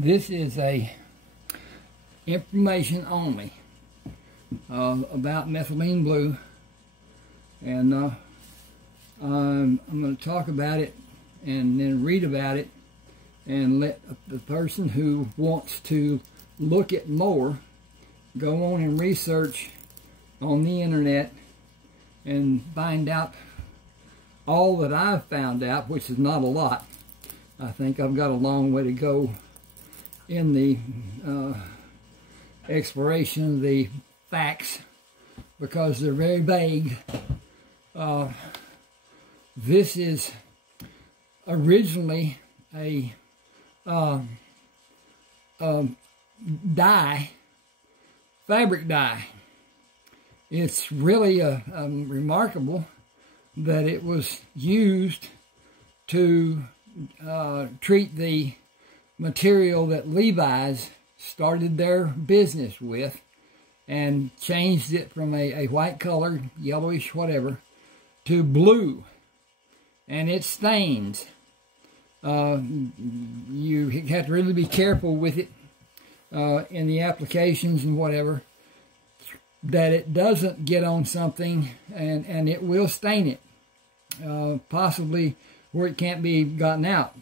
This is a information only about Methylene Blue, and I'm going to talk about it and then read about it and let the person who wants to look at more go on and research on the internet and find out all that I've found out, which is not a lot. I think I've got a long way to go in the exploration of the facts because they're very vague. This is originally a dye, fabric dye. It's really remarkable that it was used to treat the material that Levi's started their business with and changed it from a white color, yellowish, whatever, to blue. And it stains. You have to really be careful with it in the applications and whatever, that it doesn't get on something and it will stain it, possibly where it can't be gotten out.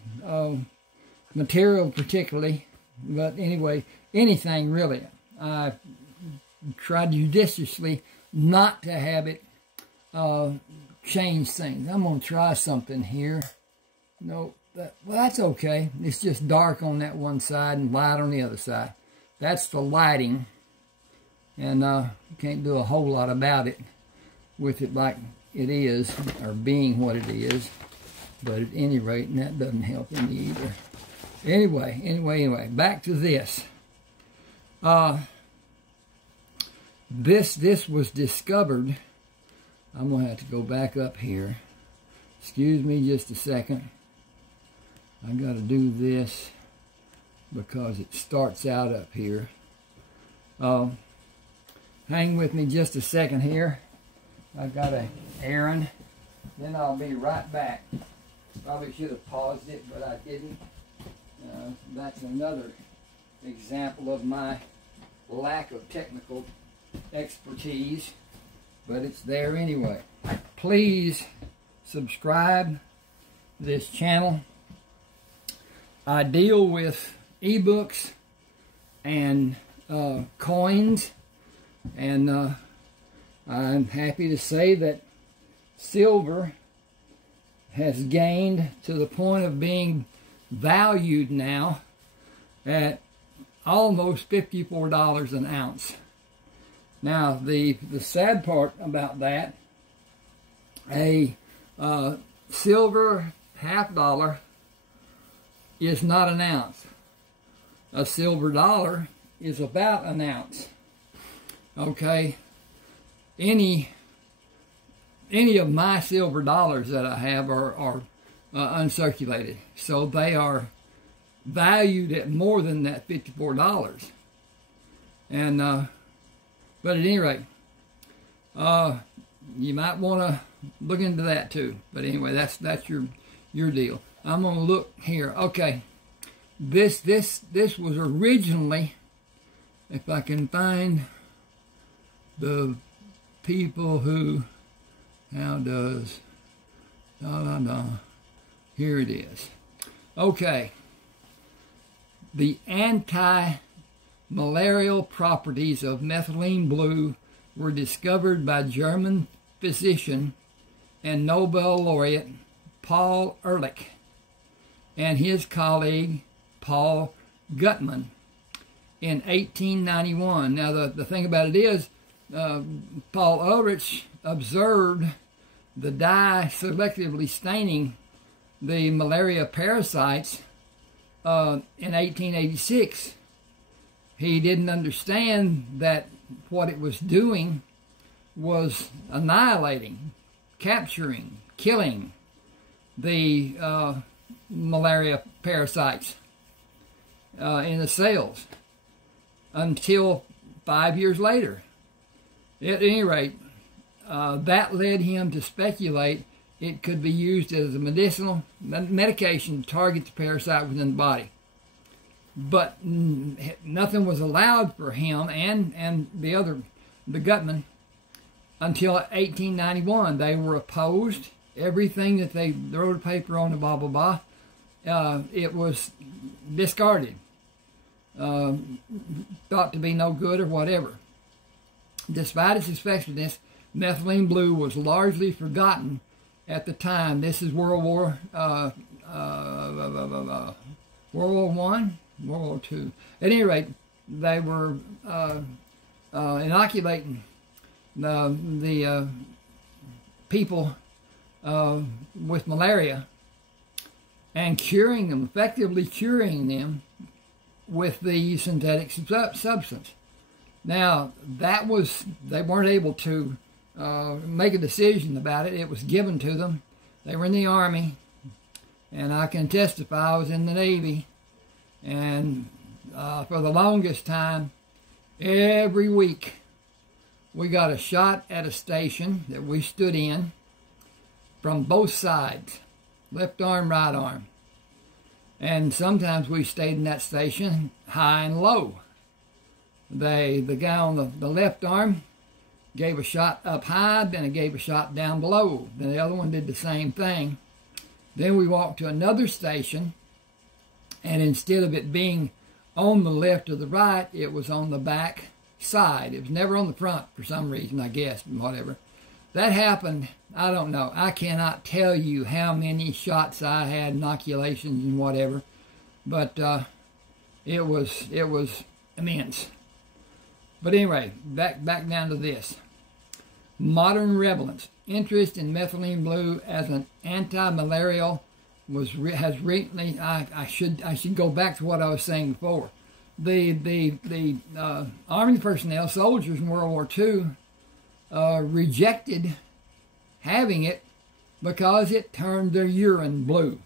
Material particularly, but anyway, anything really. I tried judiciously not to have it change things. I'm going to try something here. No, well, that's okay. It's just dark on that one side and light on the other side. That's the lighting, and you can't do a whole lot about it with it like it is, or being what it is. But at any rate, and that doesn't help any either. Anyway, back to this. This was discovered. I'm going to have to go back up here. Excuse me just a second. I got to do this because it starts out up here. Hang with me just a second here. I've got an errand. Then I'll be right back. Probably should have paused it, but I didn't. That's another example of my lack of technical expertise, but it's there anyway. Please subscribe to this channel. I deal with eBooks and coins, and I'm happy to say that silver has gained to the point of being valued now at almost $54 an ounce. Now, the sad part about that, a silver $half is not an ounce. A silver dollar is about an ounce. Okay? Any of my silver dollars that I have are uncirculated, so they are valued at more than that $54. And but at any rate, you might want to look into that too. But anyway, that's your deal. I'm going to look here. Okay, this was originally, if I can find the people who, how does, here it is. Okay, the anti-malarial properties of methylene blue were discovered by German physician and Nobel laureate Paul Ehrlich and his colleague Paul Gutmann in 1891. Now the thing about it is, Paul Ehrlich observed the dye selectively staining the malaria parasites in 1886. He didn't understand that what it was doing was annihilating, capturing, killing the malaria parasites in the cells until 5 years later. At any rate, that led him to speculate it could be used as a medication to target the parasite within the body. but nothing was allowed for him and the gutman until 1891. They were opposed. Everything that they wrote a paper on, the blah, blah, blah, it was discarded. Thought to be no good or whatever. Despite its effectiveness, methylene blue was largely forgotten at the time. This is World War I, World War II. At any rate, they were inoculating the people with malaria and curing them, effectively curing them with the synthetic substance. Now, that was, they weren't able to make a decision about it. It was given to them. They were in the Army, and I can testify I was in the Navy, and for the longest time, every week, we got a shot at a station that we stood in from both sides, left arm, right arm. And sometimes we stayed in that station high and low. The guy on the left arm gave a shot up high, then he gave a shot down below. Then the other one did the same thing. Then we walked to another station, and instead of it being on the left or the right, it was on the back side. It was never on the front for some reason, I guess, whatever. That happened, I don't know. I cannot tell you how many shots I had, inoculations and whatever, but it was immense. But anyway, back down to this. Modern relevance. Interest in methylene blue as an anti-malarial has recently. I should go back to what I was saying before. The Army personnel, soldiers in World War II, rejected having it because it turned their urine blue,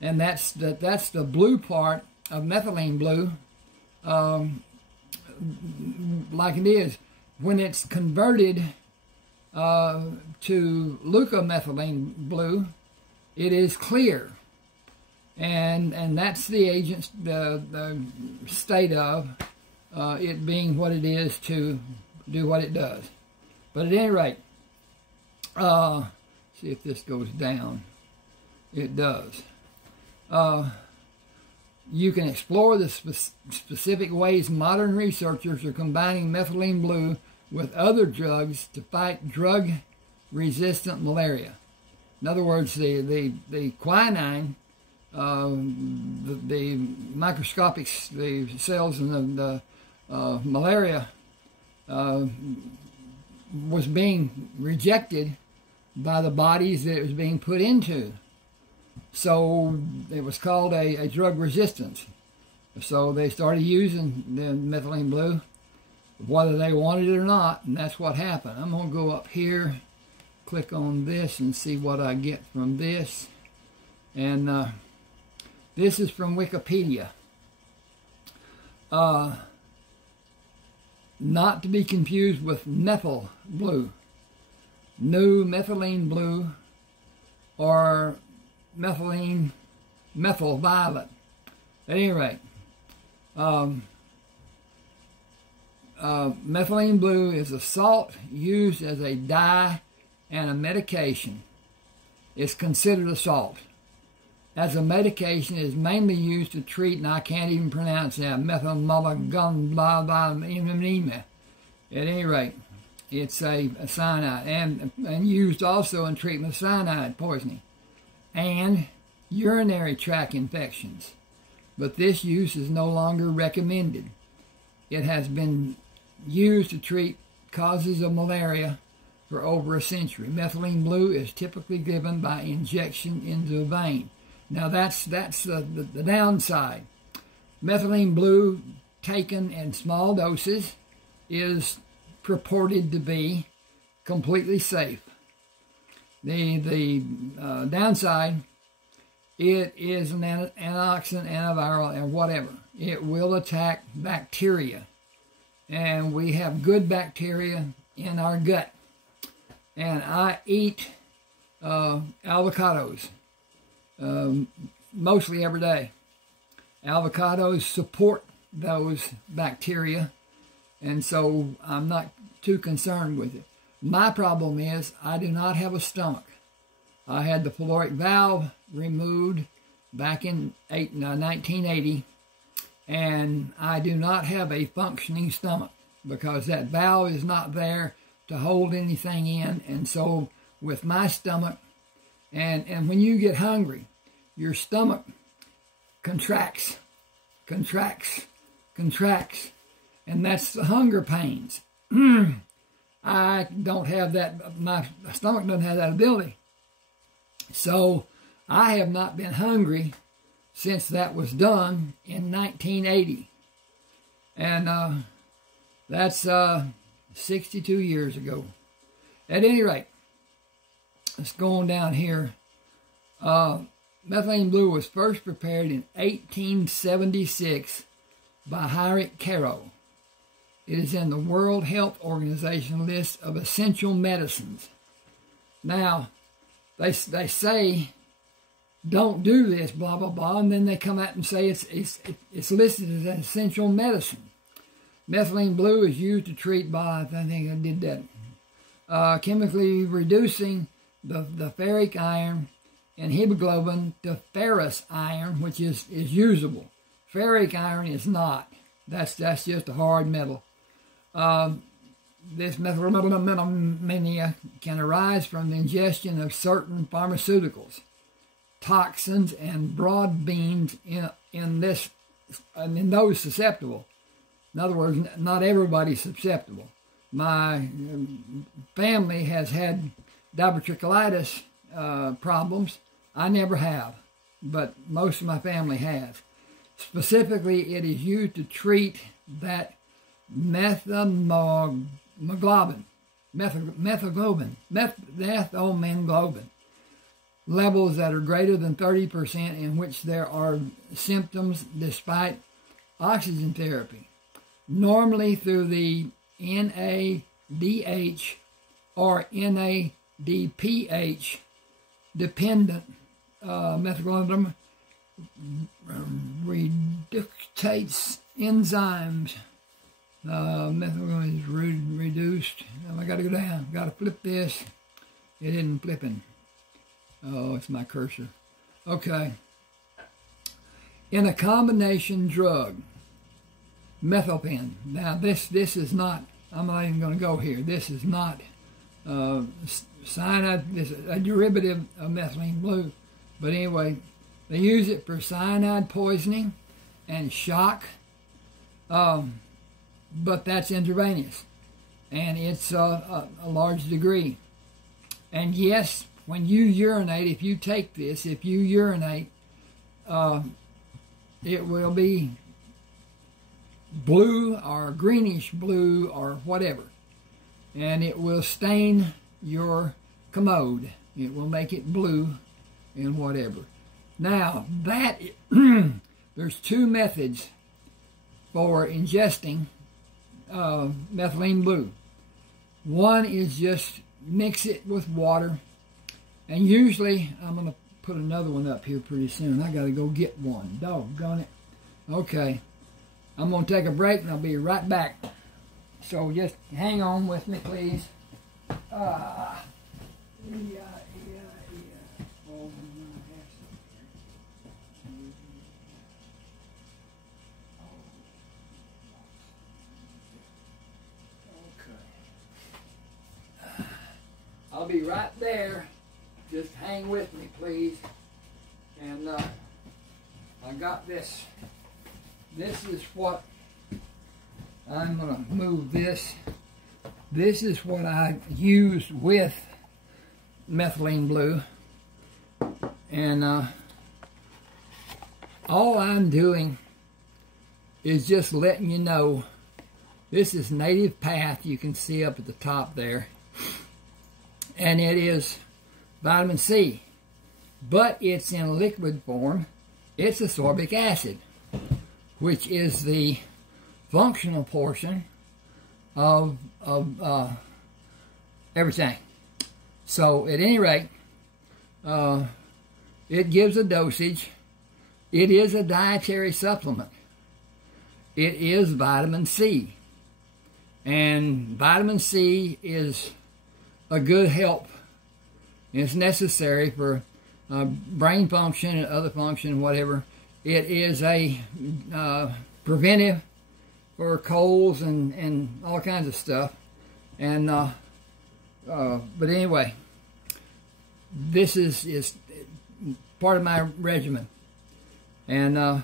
and that's the blue part of methylene blue. Like it is when it's converted to leucomethylene blue, it is clear, and that's the agent's the state of it being what it is to do what it does. But at any rate, see if this goes down. It does. You can explore the specific ways modern researchers are combining methylene blue with other drugs to fight drug-resistant malaria. In other words, the quinine, the microscopic the cells in the malaria was being rejected by the bodies that it was being put into. So it was called a drug resistance. So they started using the methylene blue, whether they wanted it or not, and that's what happened. I'm going to go up here, click on this, and see what I get from this. And this is from Wikipedia. Not to be confused with methyl blue, new methylene blue, or methyl violet. At any rate, methylene blue is a salt used as a dye and a medication. It's considered a salt. As a medication, it is mainly used to treat, and I can't even pronounce that, methylmalagundulabutamine. At any rate, it's a cyanide, and used also in treatment of cyanide poisoning and urinary tract infections. But this use is no longer recommended. It has been used to treat causes of malaria for over a century. Methylene blue is typically given by injection into a vein. Now that's the downside. Methylene blue taken in small doses is purported to be completely safe. The downside, it is an antioxidant, antiviral, and whatever. It will attack bacteria. And we have good bacteria in our gut. And I eat avocados mostly every day. Avocados support those bacteria, and so I'm not too concerned with it. My problem is I do not have a stomach. I had the caloric valve removed back in 1980, and I do not have a functioning stomach because that valve is not there to hold anything in. And so with my stomach, and when you get hungry, your stomach contracts, and that's the hunger pains. I don't have that, my stomach doesn't have that ability. So I have not been hungry since that was done in 1980. And that's 62 years ago. At any rate, let's go on down here. Methylene Blue was first prepared in 1876 by Hirik Caro. It is in the World Health Organization list of essential medicines. Now, they say, don't do this, blah, blah, blah, and then they come out and say it's listed as an essential medicine. Methylene Blue is used to treat by, I think I did that, chemically reducing the ferric iron and hemoglobin to ferrous iron, which is usable. Ferric iron is not. That's just a hard metal. This metalomania can arise from the ingestion of certain pharmaceuticals, toxins, and broad beans in those susceptible. In other words, not everybody's susceptible. My family has had diverticulitis problems. I never have, but most of my family has. Specifically, it is used to treat that methylmoglobin levels that are greater than 30% in which there are symptoms despite oxygen therapy, normally through the NADH or NADPH dependent methylglobin reductates enzymes. Methylglobin is reduced. I got to go down. Got to flip this. It isn't flipping. Oh, it's my cursor. Okay. In a combination drug, methylpen. Now this is not. I'm not even going to go here. This is not cyanide. This is a derivative of methylene blue. But anyway, they use it for cyanide poisoning and shock. But that's intravenous, and it's a large degree. And yes, when you urinate, if you take this, if you urinate, it will be blue or greenish blue or whatever, and it will stain your commode. It will make it blue and whatever. Now, that there's two methods for ingesting methylene blue. One is just mix it with water, and usually I'm going to put another one up here pretty soon. I got to go get one. Doggone it. Okay, I'm going to take a break and I'll be right back. So just hang on with me, please. I'll be right there. Just hang with me, please. And I got this. This is what I'm going to move this. This is what I use with methylene blue. And all I'm doing is just letting you know this is Native Path. You can see up at the top there. And it is vitamin C, but it's in liquid form. It's ascorbic acid, which is the functional portion of everything. So at any rate, it gives a dosage It is a dietary supplement. It is vitamin C. And vitamin C is a good help. It's necessary for brain function and other function, whatever. It is a preventive for colds and all kinds of stuff. And but anyway, this is part of my regimen. And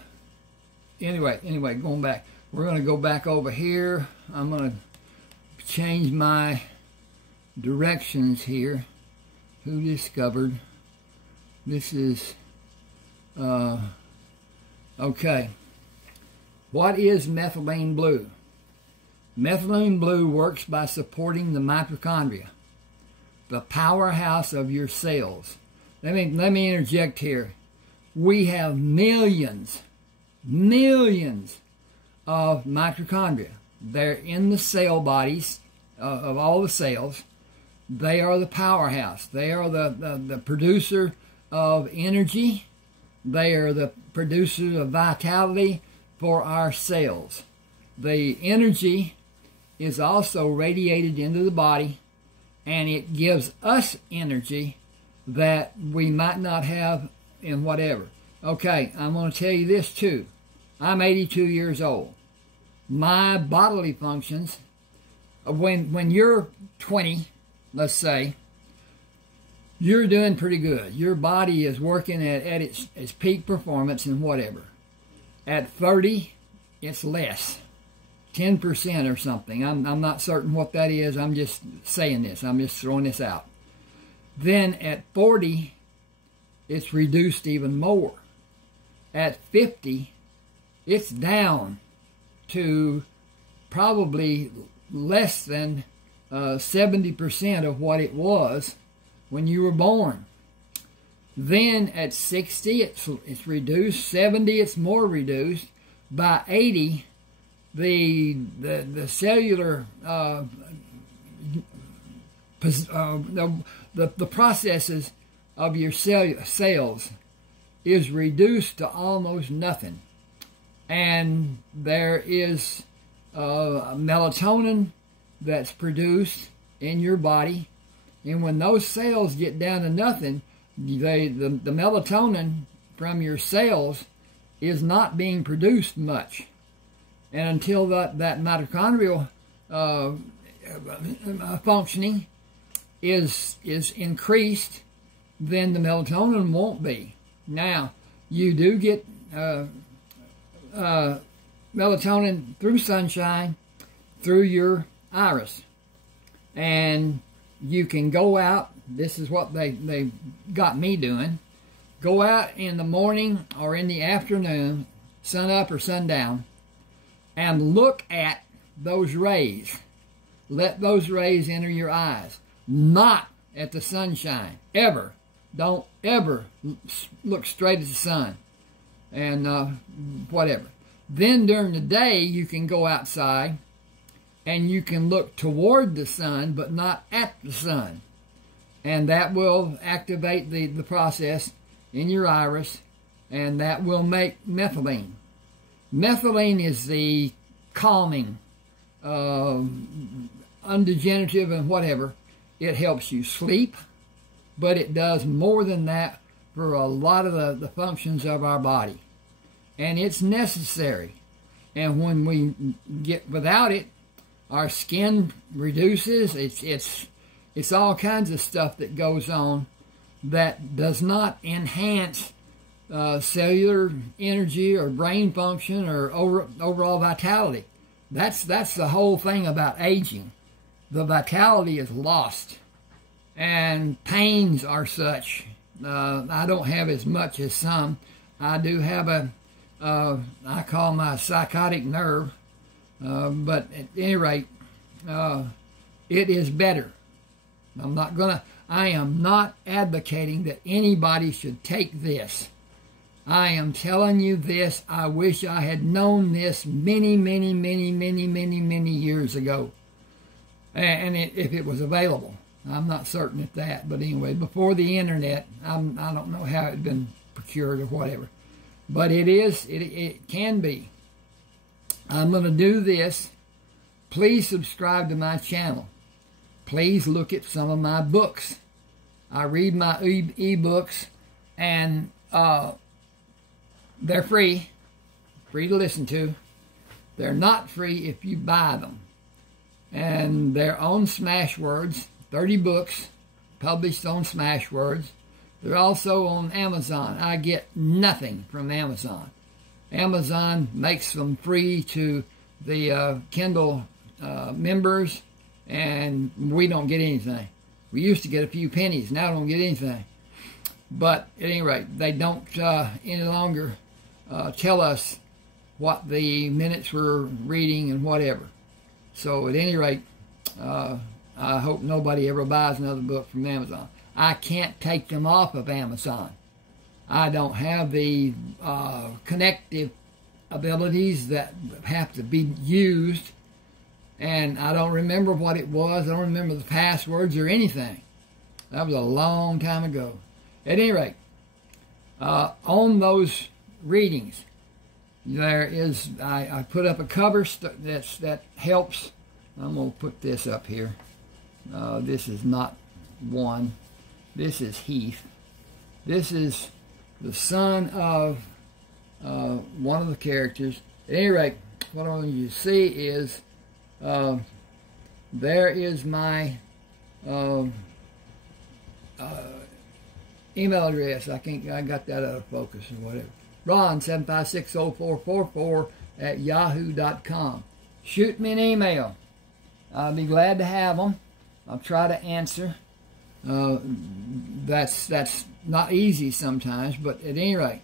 anyway, going back, we're going to go back over here. I'm going to change my directions here. Who discovered? This is okay. What is methylene blue? Methylene blue works by supporting the mitochondria, the powerhouse of your cells. Let me interject here. We have millions of mitochondria. They're in the cell bodies of all the cells. They are the powerhouse. They are the producer of energy. They are the producer of vitality for our cells. The energy is also radiated into the body, and it gives us energy that we might not have in whatever. Okay, I'm going to tell you this too. I'm 82 years old. My bodily functions, when you're 20, let's say, you're doing pretty good. Your body is working at its peak performance and whatever. At 30, it's less. 10% or something. I'm not certain what that is. I'm just saying this. I'm just throwing this out. Then at 40, it's reduced even more. At 50, it's down to probably less than 70% of what it was when you were born. Then at 60, it's reduced. 70, it's more reduced. By 80, the cellular the processes of your cells is reduced to almost nothing, and there is melatonin that's produced in your body, and when those cells get down to nothing, the melatonin from your cells is not being produced much. And until that mitochondrial functioning is increased, then the melatonin won't be. Now, you do get melatonin through sunshine, through your iris. And you can go out, this is what they got me doing, go out in the morning or in the afternoon, sun up or sundown, and look at those rays. Let those rays enter your eyes. Not at the sunshine. Ever. Don't ever look straight at the sun. And whatever. Then during the day, you can go outside and you can look toward the sun, but not at the sun. And that will activate the process in your iris, and that will make methylene. Methylene is the calming, undegenerative and whatever. It helps you sleep, but it does more than that for a lot of the functions of our body. And it's necessary. And when we get without it, our skin reduces. It's all kinds of stuff that goes on that does not enhance cellular energy or brain function or overall vitality. That's the whole thing about aging. The vitality is lost, and pains are such. I don't have as much as some. I do have I call my psychotic nerve, but at any rate, it is better. I am not advocating that anybody should take this. I am telling you this. I wish I had known this many years ago. And if it was available. I'm not certain of that. But anyway, before the internet, I don't know how it had been procured or whatever. But it can be. I'm going to do this. Please subscribe to my channel. Please look at some of my books. I read my eBooks, and they're free to listen to. They're not free if you buy them. And they're on Smashwords, 30 books published on Smashwords. They're also on Amazon. I get nothing from Amazon. Amazon makes them free to the Kindle members, and we don't get anything. We used to get a few pennies. Now I don't get anything. But at any rate, they don't any longer tell us what the minutes we're reading and whatever. So at any rate, I hope nobody ever buys another book from Amazon. I can't take them off of Amazon. I don't have the connective abilities that have to be used, and I don't remember what it was. I don't remember the passwords or anything. That was a long time ago. At any rate, on those readings, there is, I put up a cover that helps. I'm going to put this up here. This is not one. This is Heath. This is the son of one of the characters. At any rate, what I want you to see is there is my email address. I got that out of focus or whatever. Ron7560444 @yahoo.com. Shoot me an email. I'll be glad to have them. I'll try to answer. That's not easy sometimes, but at any rate,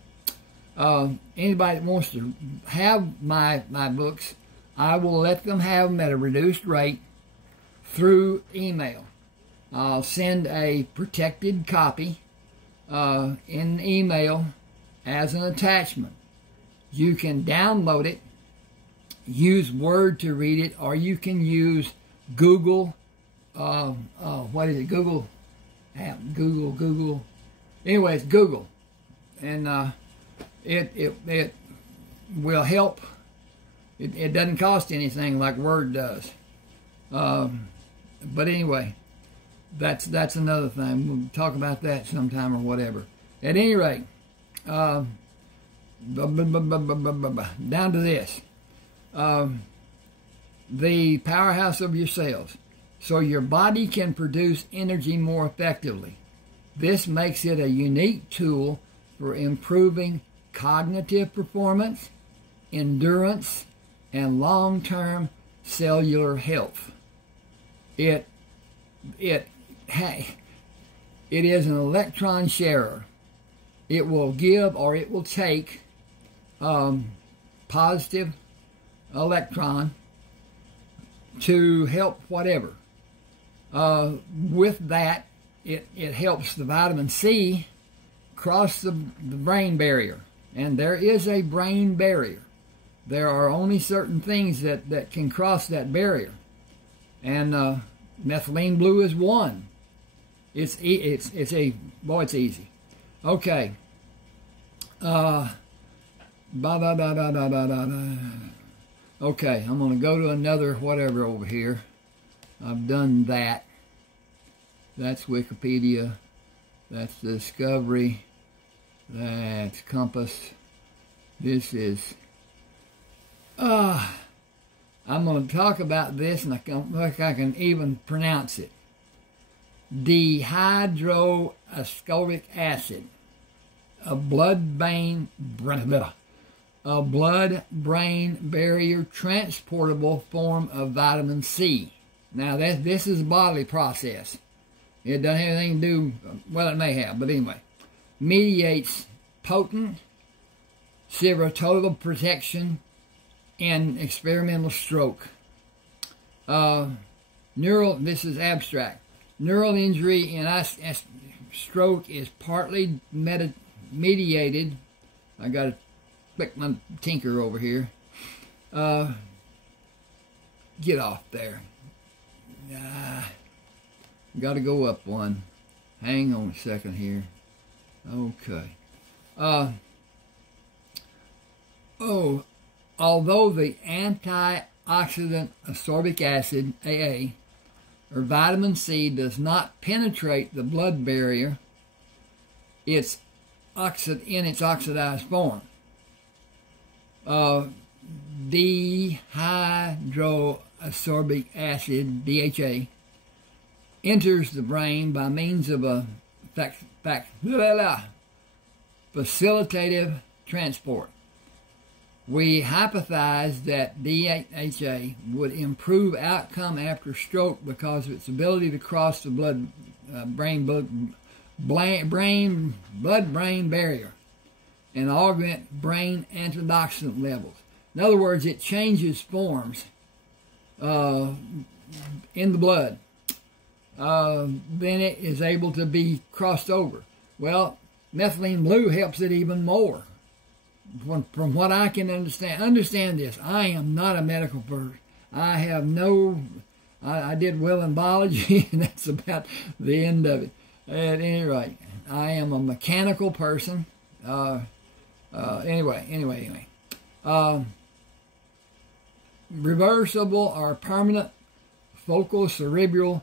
anybody that wants to have my books, I will let them have them at a reduced rate through email. I'll send a protected copy in email as an attachment. You can download it, use Word to read it, or you can use Google. What is it? Google app. Google. Anyway, it's Google, and it will help. It doesn't cost anything like Word does. But anyway, that's another thing. We'll talk about that sometime or whatever. At any rate, down to this. The powerhouse of your cells. So your body can produce energy more effectively. This makes it a unique tool for improving cognitive performance, endurance, and long-term cellular health. It is an electron sharer. It will give or it will take positive electron to help whatever. With that, it helps the vitamin C cross the brain barrier. And there is a brain barrier. There are only certain things that can cross that barrier. And methylene blue is one. It's easy. Okay. Okay, I'm going to go to another whatever over here. I've done that. That's Wikipedia. That's Discovery. That's Compass. This is... I'm going to talk about this, and I can even pronounce it. Dehydroascorbic acid. A blood-brain barrier transportable form of vitamin C. Now, this is a bodily process. It doesn't have anything to do, well, it may have, but anyway. Mediates potent serotonin protection in experimental stroke. This is abstract. Neural injury in stroke is partly mediated. I got to click my tinker over here. Get off there. Got to go up one. Hang on a second here. Okay. although the antioxidant ascorbic acid, AA, or vitamin C does not penetrate the blood barrier, it's in its oxidized form. Dehydroascorbic acid, DHA, enters the brain by means of a facilitative transport. We hypothesize that DHA would improve outcome after stroke because of its ability to cross the blood-brain barrier and augment brain antioxidant levels. In other words, it changes forms in the blood. Then it is able to be crossed over. Well, Methylene Blue helps it even more. From what I can understand this, I am not a medical person. I have I did well in biology, and that's about the end of it. At any rate, I am a mechanical person. Anyway. Reversible or permanent focal cerebral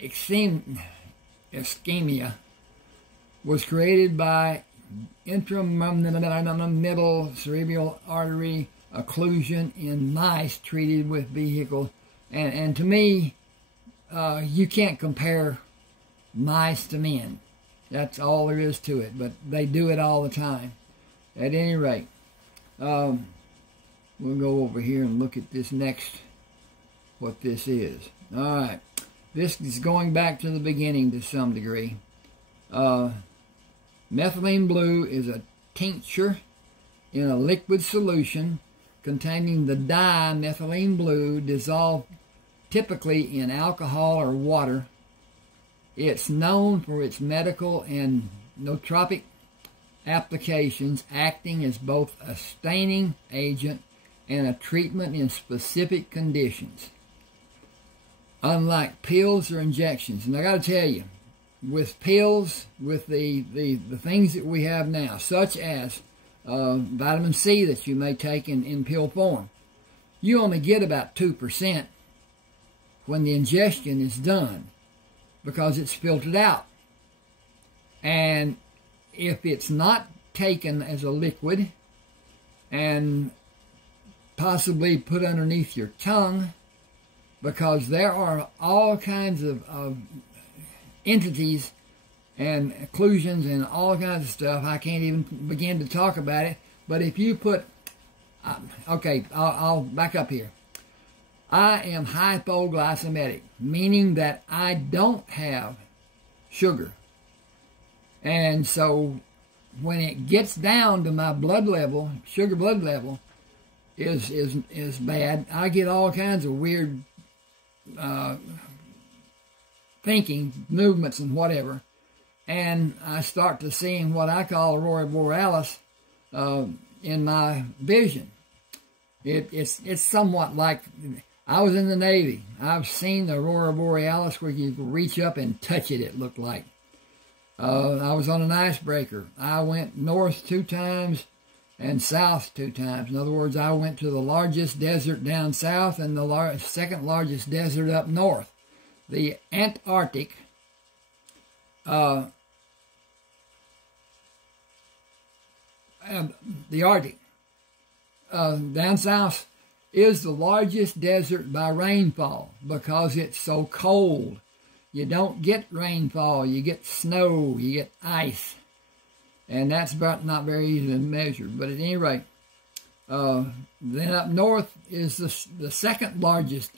ischemia was created by intramittal cerebral artery occlusion in mice treated with vehicle. And to me, you can't compare mice to men. That's all there is to it, but they do it all the time. At any rate, we'll go over here and look at this next, what this is. All right, this is going back to the beginning to some degree. Methylene Blue is a tincture in a liquid solution containing the dye methylene blue dissolved typically in alcohol or water. It's known for its medical and nootropic applications, acting as both a staining agent and a treatment in specific conditions. Unlike pills or injections, and I got to tell you, with pills, with the things that we have now, such as vitamin C that you may take in pill form, you only get about 2% when the ingestion is done because it's filtered out. And if it's not taken as a liquid and possibly put underneath your tongue, because there are all kinds of entities and occlusions and all kinds of stuff. I can't even begin to talk about it. But if you put, okay, I'll back up here. I am hypoglycemic, meaning that I don't have sugar. And so when it gets down to my blood level, sugar blood level is bad, I get all kinds of weird thinking, movements and whatever, and I start to seeing what I call aurora borealis in my vision. It's somewhat like, I was in the Navy. I've seen the aurora borealis where you reach up and touch it, it looked like. I was on an icebreaker. I went north 2 times and south 2 times. In other words, I went to the largest desert down south and the second largest desert up north. The Antarctic, the Arctic, down south is the largest desert by rainfall because it's so cold. You don't get rainfall, you get snow, you get ice. And that's about not very easy to measure. But at any rate, then up north is the second largest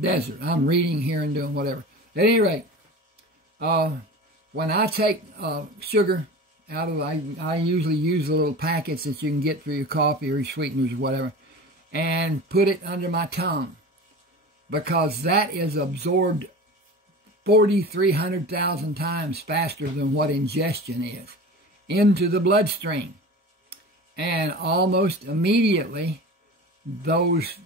desert. I'm reading here and doing whatever. At any rate, when I take sugar out of, I usually use the little packets that you can get for your coffee or your sweeteners or whatever, and put it under my tongue, because that is absorbed 300,000 times faster than what ingestion is into the bloodstream. And almost immediately, those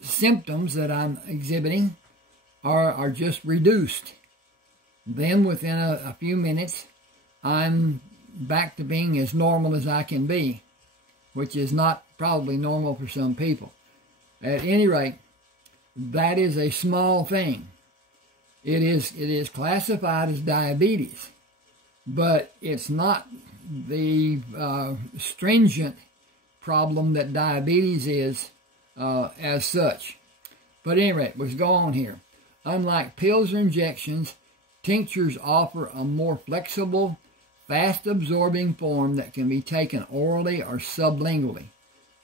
symptoms that I'm exhibiting are just reduced. Then within a few minutes, I'm back to being as normal as I can be, which is not probably normal for some people. At any rate, that is a small thing. It is classified as diabetes, but it's not the stringent problem that diabetes is as such. But at any rate, let's go on here. Unlike pills or injections, tinctures offer a more flexible, fast-absorbing form that can be taken orally or sublingually.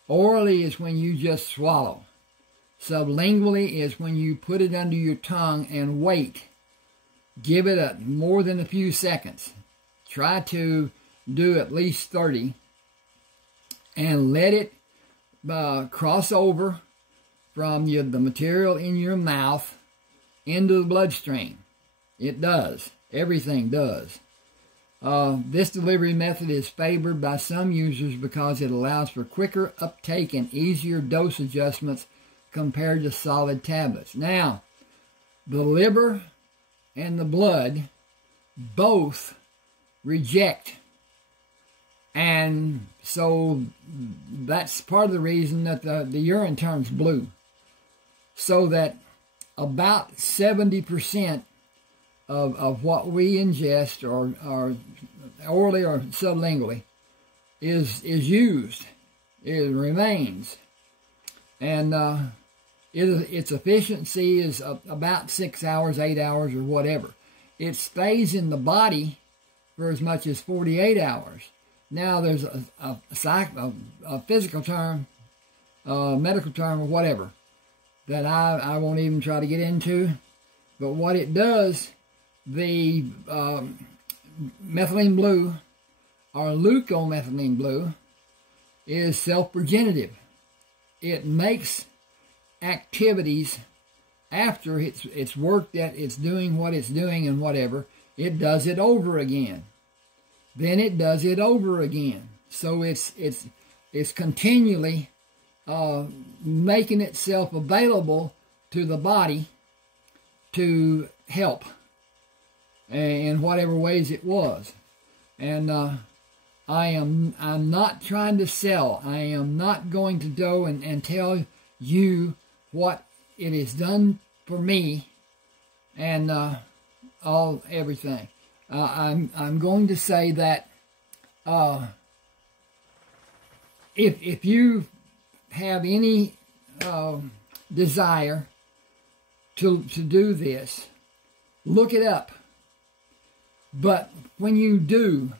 Orally is when you just swallow. Sublingually is when you put it under your tongue and wait. Give it more than a few seconds. Try to do at least 30 and let it cross over from the material in your mouth into the bloodstream. It does. Everything does. This delivery method is favored by some users because it allows for quicker uptake and easier dose adjustments compared to solid tablets. Now, the liver and the blood both reject. And so that's part of the reason that the urine turns blue. So that about 70% of what we ingest or orally or sublingually is used. It remains. And its efficiency is about 6 hours, 8 hours, or whatever. It stays in the body for as much as 48 hours. Now, there's a physical term, medical term, or whatever, that I won't even try to get into. But what it does, the methylene blue, or leukomethylene blue, is self-progenitive. It makes activities after it's worked that it's doing what it's doing and whatever. It does it over again. Then it does it over again. So it's continually making itself available to the body to help in whatever ways it was. And I'm not trying to sell. I am not going to go and tell you what it has done for me and everything. I'm going to say that if you have any desire to do this, look it up. But when you do,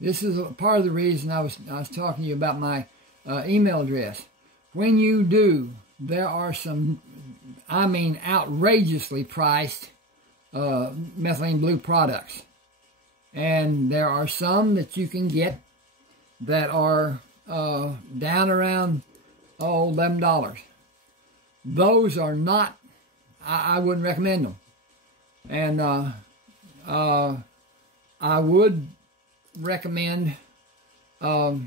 this is a part of the reason I was talking to you about my email address. When you do, there are some, I mean, outrageously priced methylene blue products. And there are some that you can get that are down around, $11. Those are not, I wouldn't recommend them. And I would recommend a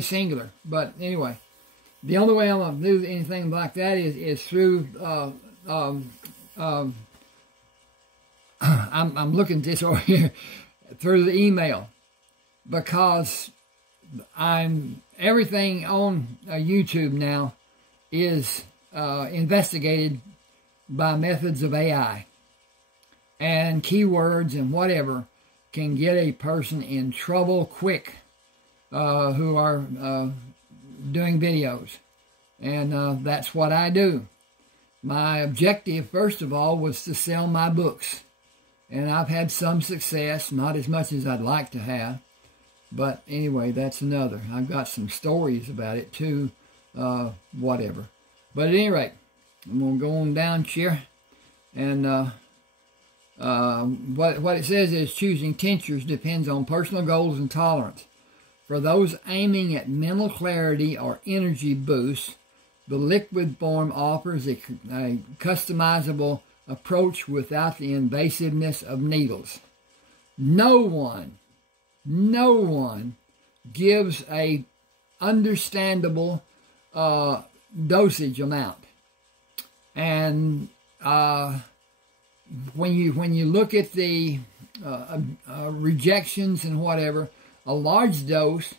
singular. But anyway, the only way I'm going to do anything like that is through I'm looking at this over here through the email, because everything on YouTube now is investigated by methods of AI, and keywords and whatever can get a person in trouble quick who are doing videos. And that's what I do. My objective, first of all, was to sell my books. And I've had some success, not as much as I'd like to have. But anyway, that's another. I've got some stories about it too, whatever. But at any rate, I'm going to go on down here. And what it says is choosing tinctures depends on personal goals and tolerance. For those aiming at mental clarity or energy boost, the liquid form offers a customizable approach without the invasiveness of needles. No one gives a understandable dosage amount. And when you look at the rejections and whatever, a large dose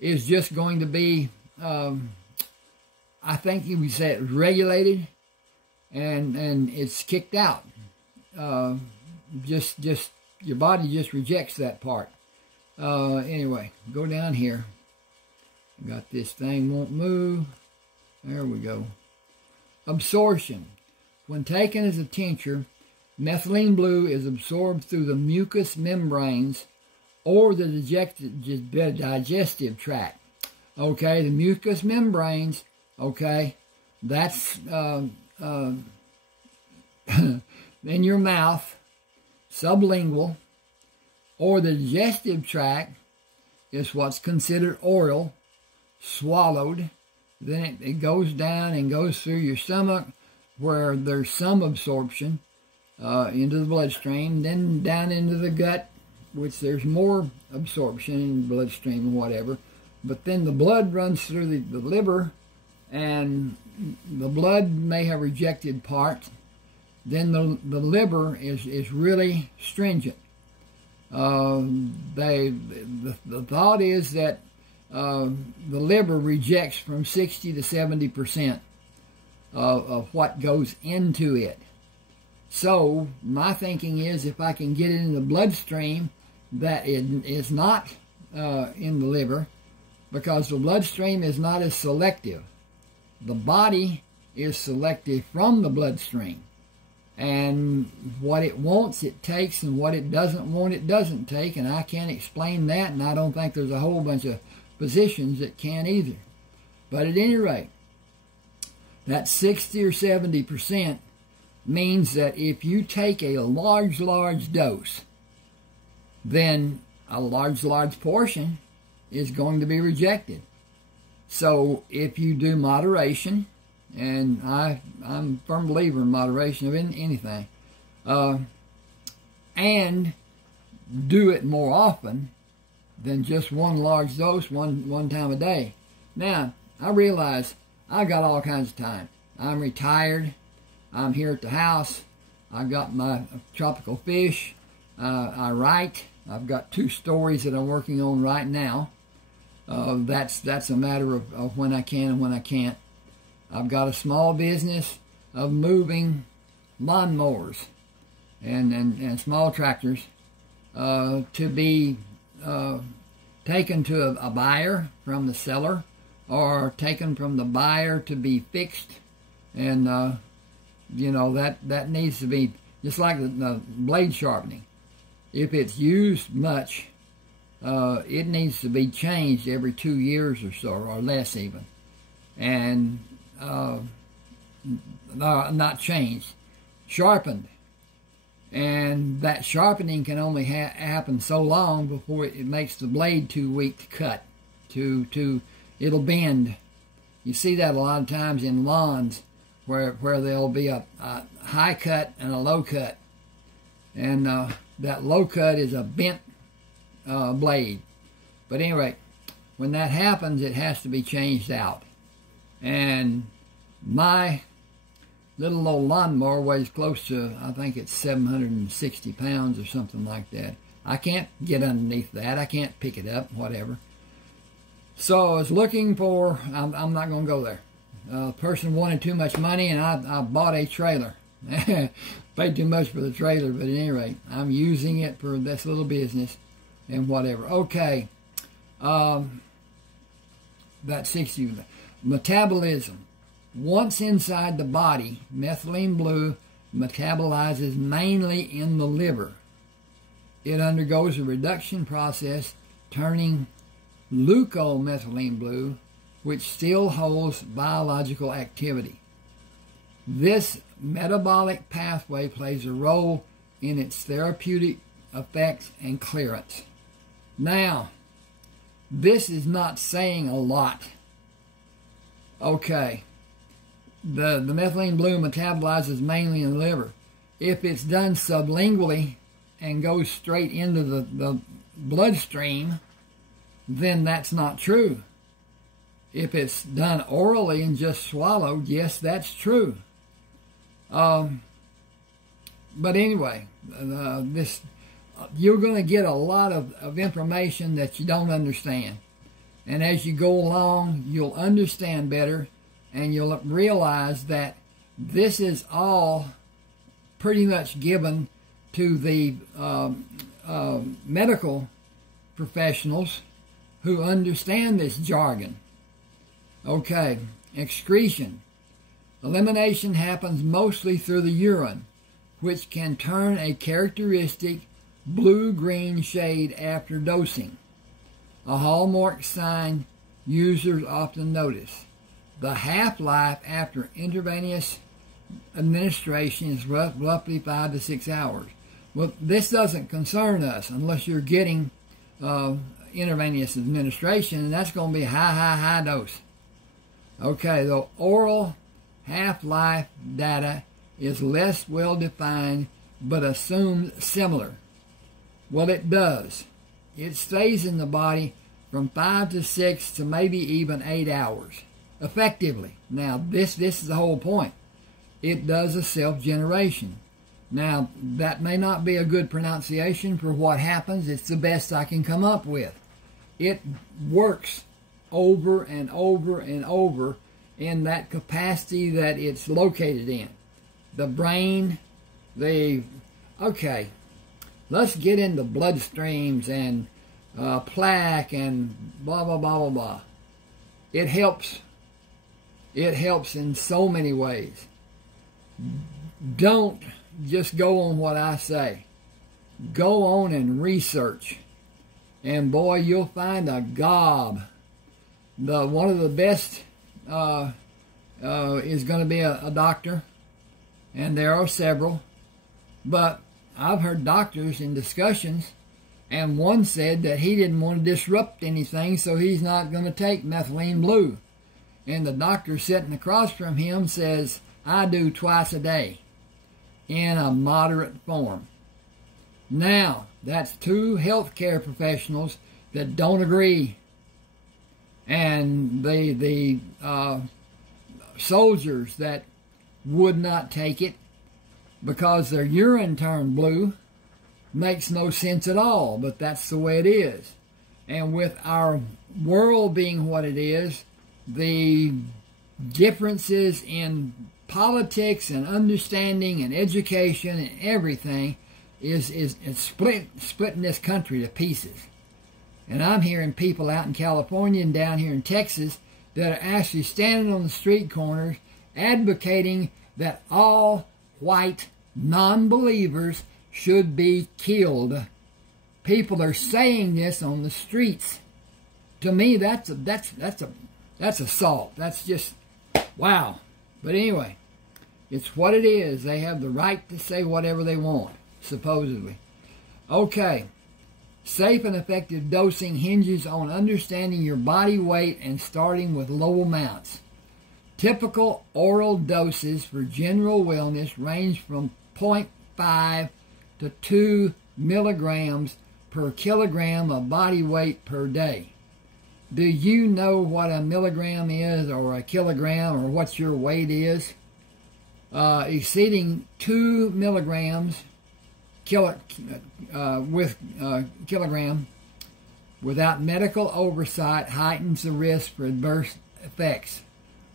is just going to be, I think you would say, it's regulated, and it's kicked out. Just your body just rejects that part. Anyway, go down here. Got this thing won't move. There we go. Absorption. When taken as a tincture, methylene blue is absorbed through the mucous membranes or the digestive tract. Okay, the mucous membranes, okay, that's in your mouth, sublingual, or the digestive tract is what's considered oral, swallowed. Then it goes down and goes through your stomach where there's some absorption into the bloodstream, then down into the gut, which there's more absorption in the bloodstream and whatever. But then the blood runs through the liver, and the blood may have rejected parts. Then the liver is really stringent. The thought is that the liver rejects from 60 to 70% of what goes into it. So my thinking is, if I can get it in the bloodstream, that it is not in the liver, because the bloodstream is not as selective. The body is selective from the bloodstream. And what it wants, it takes, and what it doesn't want, it doesn't take. And I can't explain that, and I don't think there's a whole bunch of physicians that can either. But at any rate, that 60 or 70% means that if you take a large dose, then a large portion is going to be rejected. So if you do moderation, and I'm a firm believer in moderation of anything, and do it more often than just one large dose one time a day. Now, I realize I got all kinds of time. I'm retired. I'm here at the house. I got my tropical fish. I write. I've got 2 stories that I'm working on right now. That's a matter of when I can and when I can't. I've got a small business of moving lawnmowers and small tractors to be taken to a buyer from the seller, or taken from the buyer to be fixed. And you know, that needs to be just like the blade sharpening. If it's used much, it needs to be changed every 2 years or so, or less even. And not changed, sharpened. And that sharpening can only happen so long before it makes the blade too weak to cut. It'll bend. You see that a lot of times in lawns, where there'll be a high cut and a low cut. And that low cut is a bent blade. But anyway, when that happens, it has to be changed out. And my little old lawnmower weighs close to, I think it's 760 pounds or something like that. I can't get underneath that. I can't pick it up, whatever. So I was looking for, I'm not going to go there. A person wanted too much money, and I bought a trailer. Paid too much for the trailer, but at any rate, I'm using it for this little business and whatever. Okay. That's 60. Metabolism. Once inside the body, methylene blue metabolizes mainly in the liver. It undergoes a reduction process, turning leukomethylene blue, which still holds biological activity. This metabolic pathway plays a role in its therapeutic effects and clearance. Now, this is not saying a lot. Okay, the methylene blue metabolizes mainly in the liver. If it's done sublingually and goes straight into the bloodstream, then that's not true. If it's done orally and just swallowed, yes, that's true. But anyway, you're going to get a lot of information that you don't understand. And as you go along, you'll understand better, and you'll realize that this is all pretty much given to the medical professionals who understand this jargon. Okay, excretion. Elimination happens mostly through the urine, which can turn a characteristic blue-green shade after dosing. A hallmark sign users often notice. The half-life after intravenous administration is roughly 5 to 6 hours. Well, this doesn't concern us unless you're getting intravenous administration, and that's going to be high dose. Okay, the oral half-life data is less well-defined but assumed similar. Well, it does. It stays in the body from 5 to 6 to maybe even 8 hours, effectively. Now, this is the whole point. It does a self-generation. Now, that may not be a good pronunciation for what happens. It's the best I can come up with. It works over and over and over in that capacity that it's located in. The brain, okay, let's get into bloodstreams and plaque and blah, blah, blah, blah, blah. It helps. It helps in so many ways. Don't just go on what I say. Go on and research. And boy, you'll find a gob. One of the best is going to be a doctor. And there are several. But I've heard doctors in discussions, and one said that he didn't want to disrupt anything, so he's not going to take Methylene Blue. And the doctor sitting across from him says, I do twice a day in a moderate form. Now, that's two healthcare professionals that don't agree. And the soldiers that would not take it because their urine turned blue makes no sense at all, but that's the way it is. And with our world being what it is, the differences in politics and understanding and education and everything is splitting this country to pieces. And I'm hearing people out in California and down here in Texas that are actually standing on the street corners advocating that all white non-believers should be killed. People are saying this on the streets. To me, that's assault. That's just wow. But anyway, it's what it is. They have the right to say whatever they want, supposedly. Okay. Safe and effective dosing hinges on understanding your body weight and starting with low amounts. Typical oral doses for general wellness range from 0.5 to 2 milligrams per kilogram of body weight per day. Do you know what a milligram is, or a kilogram, or what your weight is? Exceeding 2 milligrams kilogram without medical oversight heightens the risk for adverse effects.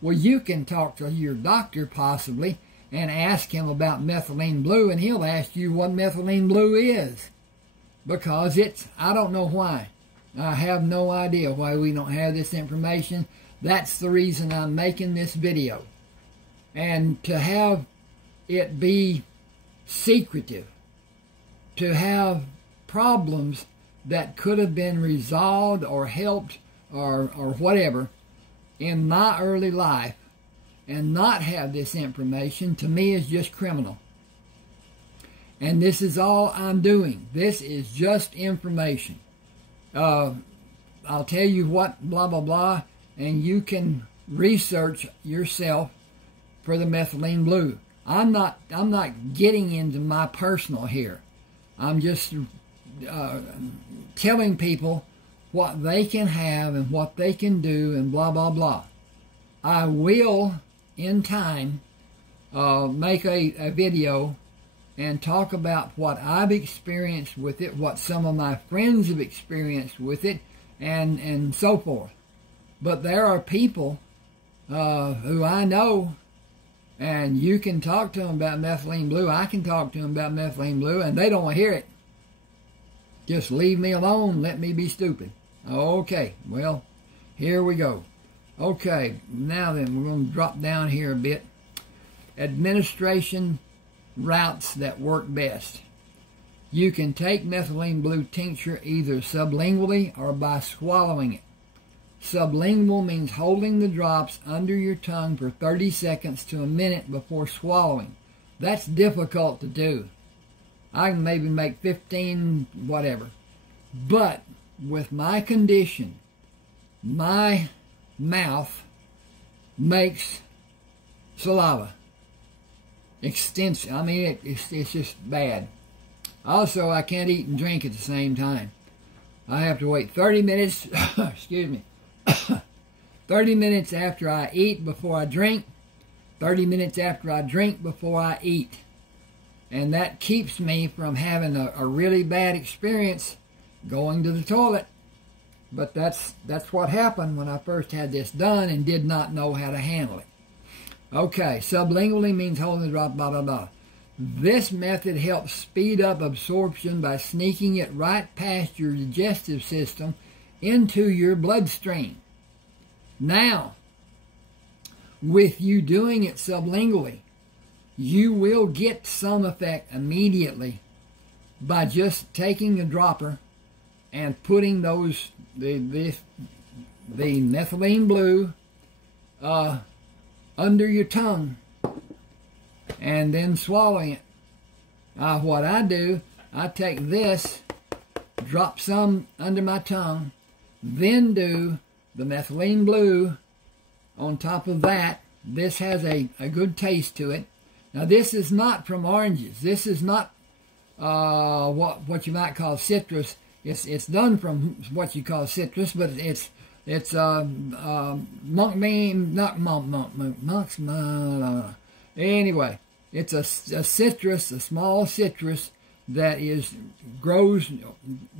Well, you can talk to your doctor possibly and ask him about Methylene Blue, and he'll ask you what Methylene Blue is. Because I don't know why. I have no idea why we don't have this information. That's the reason I'm making this video. And to have it be secretive, to have problems that could have been resolved or helped or whatever in my early life and not have this information, to me, is just criminal. And this is all I'm doing. This is just information. I'll tell you what, blah, blah, blah, and you can research yourself for the Methylene Blue. I'm not getting into my personal here. I'm just telling people what they can have and what they can do and blah, blah, blah. I will, in time, make a video and talk about what I've experienced with it, what some of my friends have experienced with it, and so forth. But there are people who I know, and you can talk to them about Methylene Blue. I can talk to them about Methylene Blue, and they don't want to hear it. Just leave me alone. Let me be stupid. Okay, well, here we go. Okay, now then, we're going to drop down here a bit. Administration routes that work best. You can take Methylene Blue tincture either sublingually or by swallowing it. Sublingual means holding the drops under your tongue for 30 seconds to a minute before swallowing. That's difficult to do. I can maybe make 15, whatever. But with my condition, my mouth makes saliva. Extensive. I mean, it's just bad. Also, I can't eat and drink at the same time. I have to wait 30 minutes, excuse me, 30 minutes after I eat before I drink, 30 minutes after I drink before I eat. And that keeps me from having a really bad experience going to the toilet. But that's what happened when I first had this done and did not know how to handle it. Okay, sublingually means holding the drop, blah, blah, blah. This method helps speed up absorption by sneaking it right past your digestive system into your bloodstream. Now, with you doing it sublingually, you will get some effect immediately by just taking a dropper and putting the Methylene Blue under your tongue and then swallowing it. What I do, I take this, drop some under my tongue, then do the Methylene Blue on top of that. This has a good taste to it. Now, this is not from oranges. This is not what you might call citrus. It's done from what you call citrus, but it's monk bean, not monks. Anyway, it's a citrus, a small citrus that grows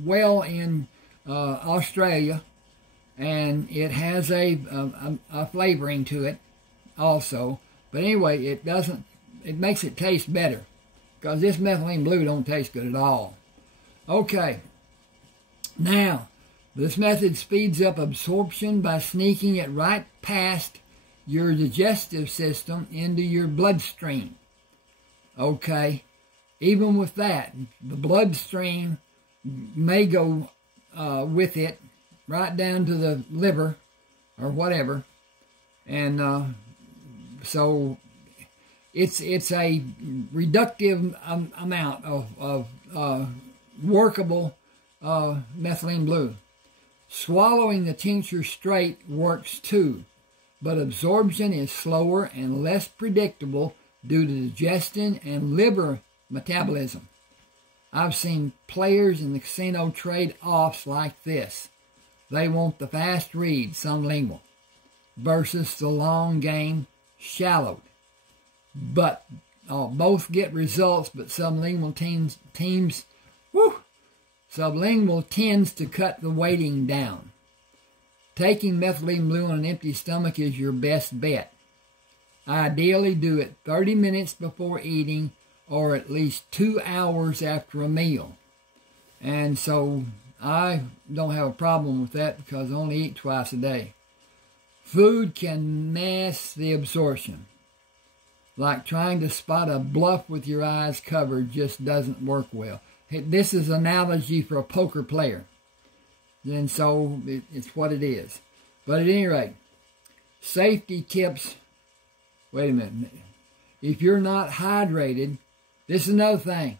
well in Australia, and it has a flavoring to it also. But anyway, it makes it taste better, because this Methylene Blue don't taste good at all. Okay, now this method speeds up absorption by sneaking it right past your digestive system into your bloodstream. Okay, even with that, the bloodstream may go with it right down to the liver or whatever, and so it's a reductive amount of workable Methylene Blue. Swallowing the tincture straight works too, but absorption is slower and less predictable due to digestion and liver metabolism. I've seen players in the casino trade offs like this. They want the fast read, sublingual, versus the long game, shallowed. But both get results, but sublingual teams, sublingual tends to cut the weighting down. Taking Methylene Blue on an empty stomach is your best bet. Ideally, do it 30 minutes before eating or at least 2 hours after a meal. And so I don't have a problem with that because I only eat twice a day. Food can mess the absorption. Like trying to spot a bluff with your eyes covered just doesn't work well. This is an analogy for a poker player. And so it's what it is. But at any rate, safety tips. Wait a minute. If you're not hydrated, this is another thing.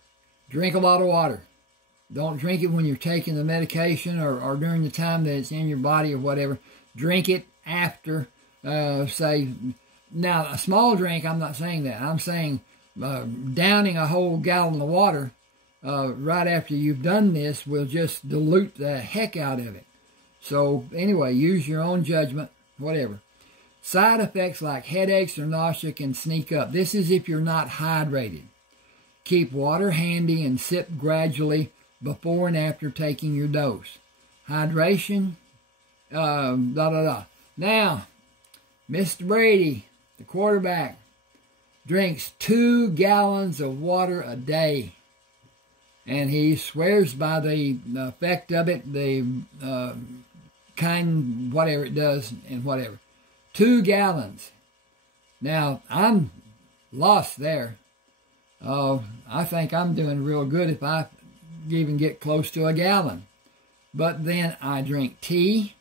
Drink a lot of water. Don't drink it when you're taking the medication or during the time that it's in your body or whatever. Drink it after, say, now a small drink, I'm not saying that. I'm saying downing a whole gallon of water right after you've done this will just dilute the heck out of it. So anyway, use your own judgment, whatever. Side effects like headaches or nausea can sneak up. This is if you're not hydrated. Keep water handy and sip gradually before and after taking your dose. Hydration, Now, Mr. Brady, the quarterback, drinks 2 gallons of water a day. And he swears by the effect of it, the kind, whatever it does and whatever. 2 gallons. Now, I'm lost there. I think I'm doing real good if I even get close to a gallon. But then I drink tea.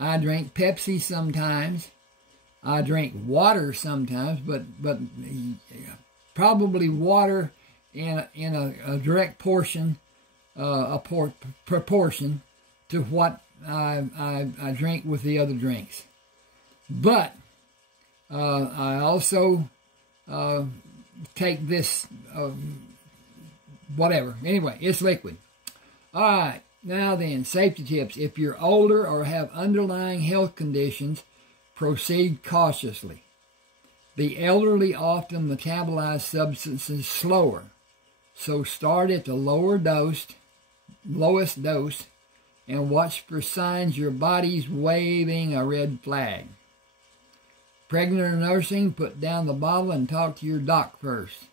I drink Pepsi sometimes. I drink water sometimes, but probably water in a direct portion, proportion to what I drink with the other drinks. But I also take this, whatever. Anyway, it's liquid. All right, now then, safety tips. If you're older or have underlying health conditions, proceed cautiously. The elderly often metabolize substances slower, so start at the lowest dose, and watch for signs your body's waving a red flag. Pregnant or nursing, put down the bottle and talk to your doc first.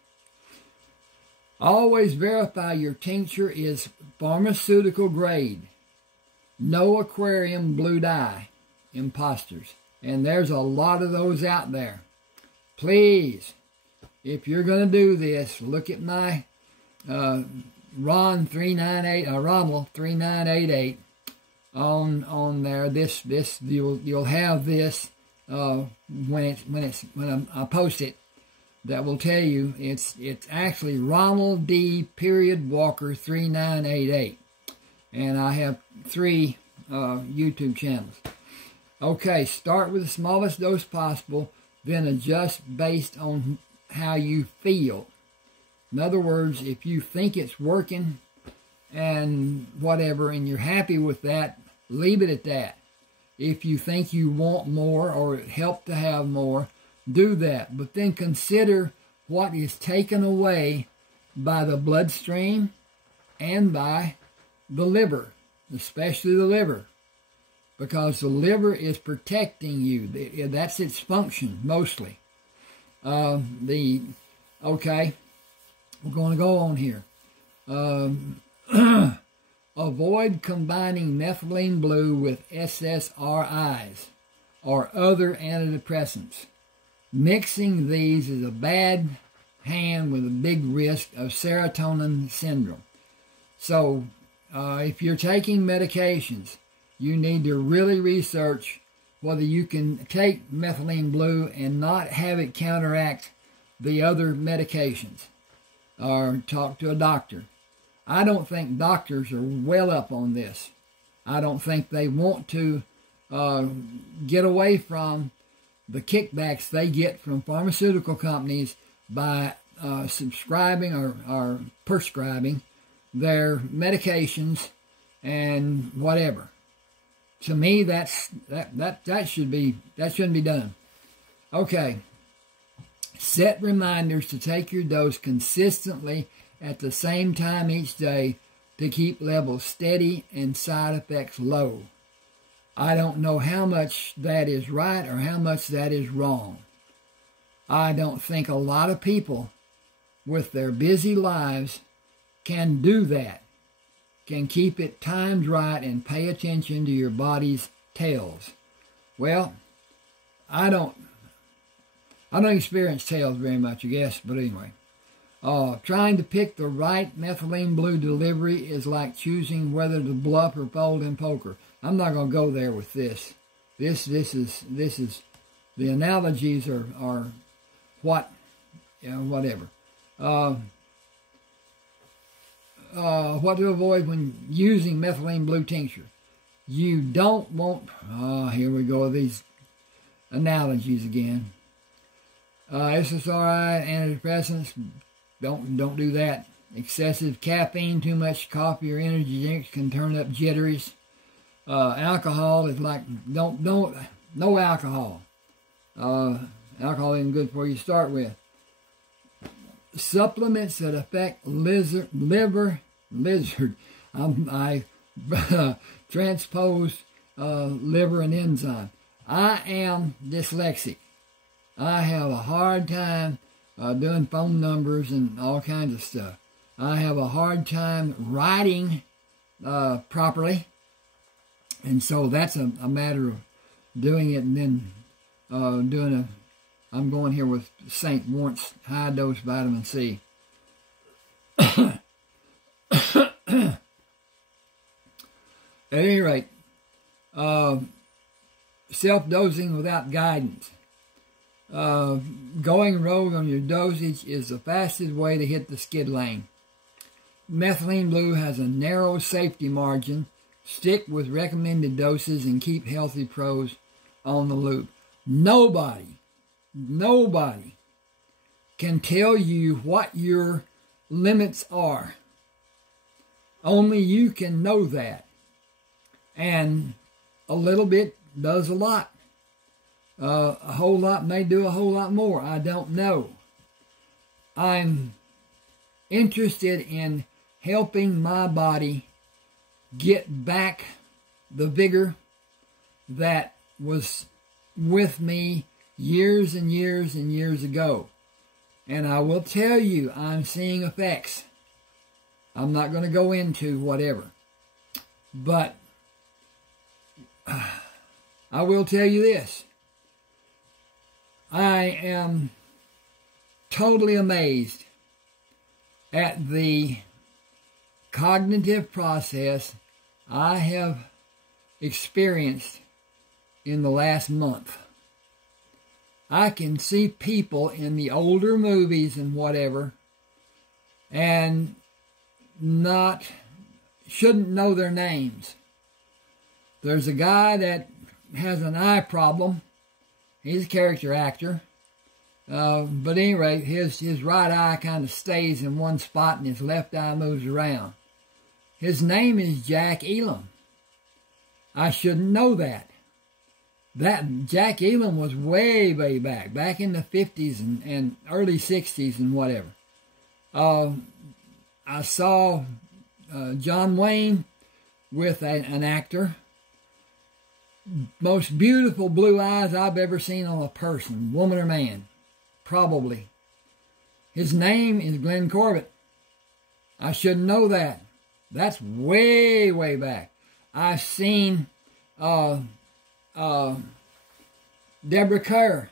Always verify your tincture is pharmaceutical grade. No aquarium blue dye imposters. And there's a lot of those out there. Please, if you're going to do this, look at my Rommel 3988 on there. This you'll have this when I post it. That will tell you it's actually Rommel D. Walker 3988, and I have 3 YouTube channels. Okay, start with the smallest dose possible, then adjust based on how you feel. In other words, if you think it's working and whatever, and you're happy with that, leave it at that. If you think you want more or it helped to have more, do that. But then consider what is taken away by the bloodstream and by the liver, especially the liver. Because the liver is protecting you. That's its function, mostly. Okay, we're going to go on here. Avoid combining methylene blue with SSRIs or other antidepressants. Mixing these is a bad hand with a big risk of serotonin syndrome. So, if you're taking medications, you need to really research whether you can take methylene blue and not have it counteract the other medications, or talk to a doctor. I don't think doctors are well up on this. I don't think they want to get away from the kickbacks they get from pharmaceutical companies by subscribing or prescribing their medications and whatever. To me, that shouldn't be done. Okay. Set reminders to take your dose consistently at the same time each day to keep levels steady and side effects low. I don't know how much that is right or how much that is wrong. I don't think a lot of people with their busy lives can do that, can keep it timed right and pay attention to your body's tells. Well, I don't experience tells very much, I guess, but anyway. Trying to pick the right methylene blue delivery is like choosing whether to bluff or fold in poker. I'm not going to go there with this. This is the analogies are what, whatever. What to avoid when using methylene blue tincture. You don't want, here we go with these analogies again. SSRI, antidepressants, don't do that. Excessive caffeine, too much coffee or energy drinks can turn up jitteries. Alcohol is like, no alcohol. Alcohol isn't good for you to start with. Supplements that affect liver. I transposed liver and enzyme. I am dyslexic. I have a hard time doing phone numbers and all kinds of stuff. I have a hard time writing properly. And so that's a matter of doing it and then I'm going here with St. Lawrence high dose vitamin C. At any rate, self-dosing without guidance. Going rogue on your dosage is the fastest way to hit the skid lane. Methylene Blue has a narrow safety margin. Stick with recommended doses and keep healthy pros on the loop. Nobody can tell you what your limits are. Only you can know that. And a little bit does a lot. A whole lot may do a whole lot more. I don't know. I'm interested in helping my body get back the vigor that was with me years and years and years ago. And I will tell you, I'm seeing effects. I'm not going to go into whatever. But I will tell you this. I am totally amazed at the cognitive process I have experienced in the last month. I can see people in the older movies and whatever and shouldn't know their names. There's a guy that has an eye problem. He's a character actor. But anyway, his right eye kind of stays in one spot and his left eye moves around. His name is Jack Elam. I shouldn't know that. That Jack Elam was way back in the 50s and early 60s and whatever. I saw John Wayne with an actor. Most beautiful blue eyes I've ever seen on a person, woman or man, probably. His name is Glenn Corbett. I should know that. That's way back. I've seen Deborah Kerr.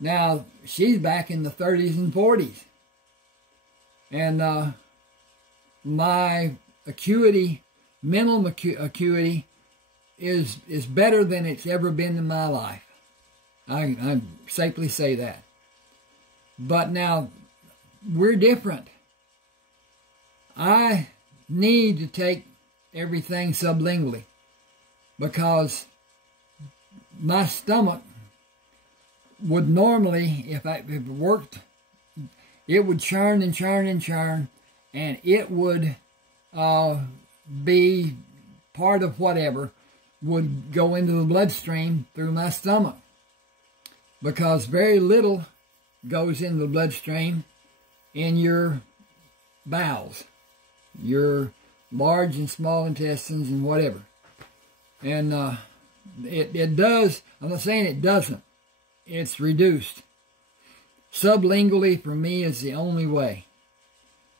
Now, she's back in the 30s and 40s. And my acuity, mental acuity, is better than it's ever been in my life. I safely say that. But now, we're different. I need to take everything sublingually because my stomach would normally, if it worked, it would churn and churn and churn, and it would be part of whatever would go into the bloodstream through my stomach, because very little goes into the bloodstream in your bowels, your large and small intestines and whatever. And it does, I'm not saying it doesn't, it's reduced. Sublingually for me is the only way.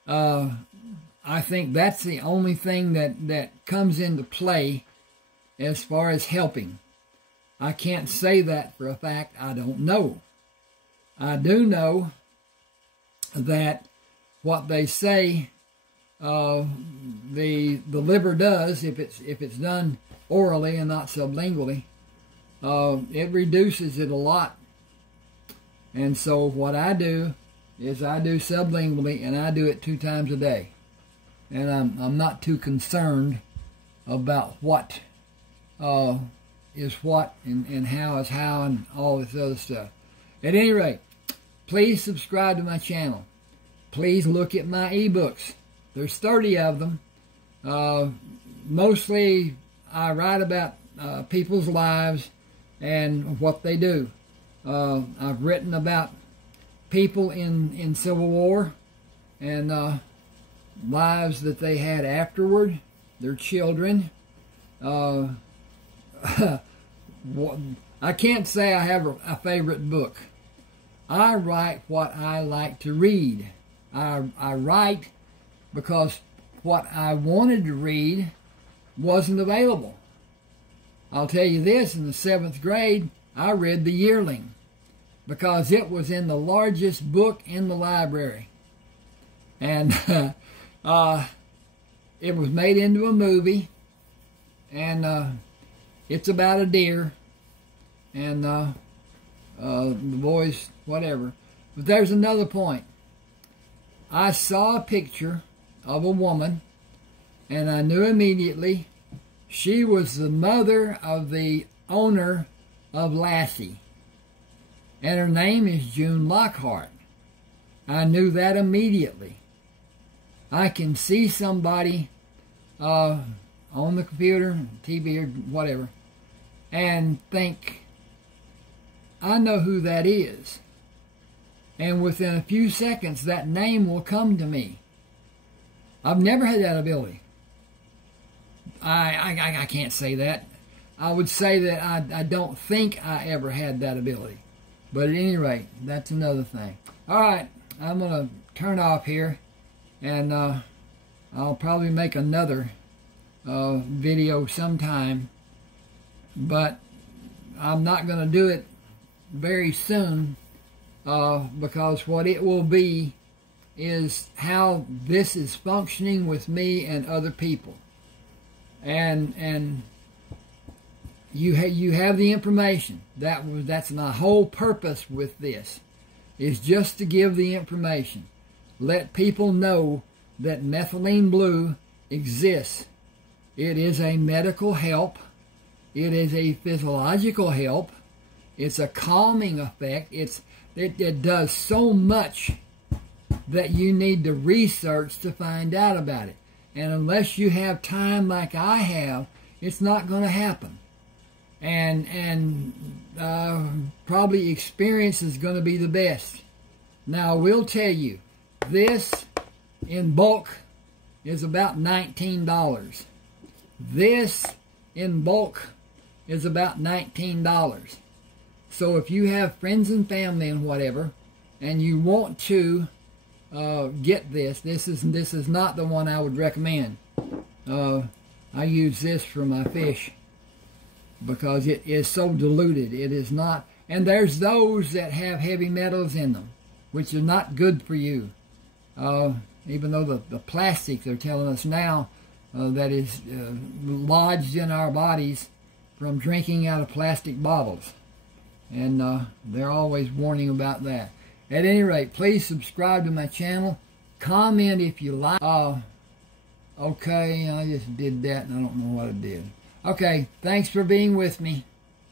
I think that's the only thing that comes into play as far as helping. I can't say that for a fact. I don't know. I do know that what they say the liver does, if it's done orally and not sublingually, it reduces it a lot. And so what I do is I do sublingually, and I do it 2 times a day. And I'm not too concerned about what is what and how is how and all this other stuff. At any rate, please subscribe to my channel. Please look at my eBooks. There's 30 of them. Mostly I write about people's lives and what they do. I've written about people in Civil War and lives that they had afterward, their children. I can't say I have a favorite book. I write what I like to read. I write because what I wanted to read wasn't available. I'll tell you this, in the 7th grade, I read The Yearling because it was in the largest book in the library. And it was made into a movie, and it's about a deer, and the boys, whatever. But there's another point. I saw a picture of a woman, and I knew immediately she was the mother of the owner of Lassie, and her name is June Lockhart. I knew that immediately. I can see somebody on the computer, TV, or whatever, and think, I know who that is. And within a few seconds, that name will come to me. I've never had that ability. I can't say that. I would say that I don't think I ever had that ability. But at any rate, that's another thing. All right, I'm going to turn off here, and I'll probably make another video sometime. But I'm not going to do it very soon because what it will be is how this is functioning with me and other people. And you have the information. That's my whole purpose with this, is just to give the information. Let people know that Methylene Blue exists. It is a medical help. It is a physiological help. It's a calming effect. It does so much that you need to research to find out about it. And unless you have time like I have, it's not going to happen. And probably experience is going to be the best. Now, I will tell you, this in bulk is about $19. This in bulk is about $19. So if you have friends and family and whatever, and you want to get this is not the one I would recommend. I use this for my fish because it is so diluted. It is not, and there's those that have heavy metals in them, which are not good for you. Even though the plastic they're telling us now that is lodged in our bodies from drinking out of plastic bottles. And they're always warning about that. At any rate, please subscribe to my channel. Comment if you like. Okay, I just did that and I don't know what I did. Okay, thanks for being with me.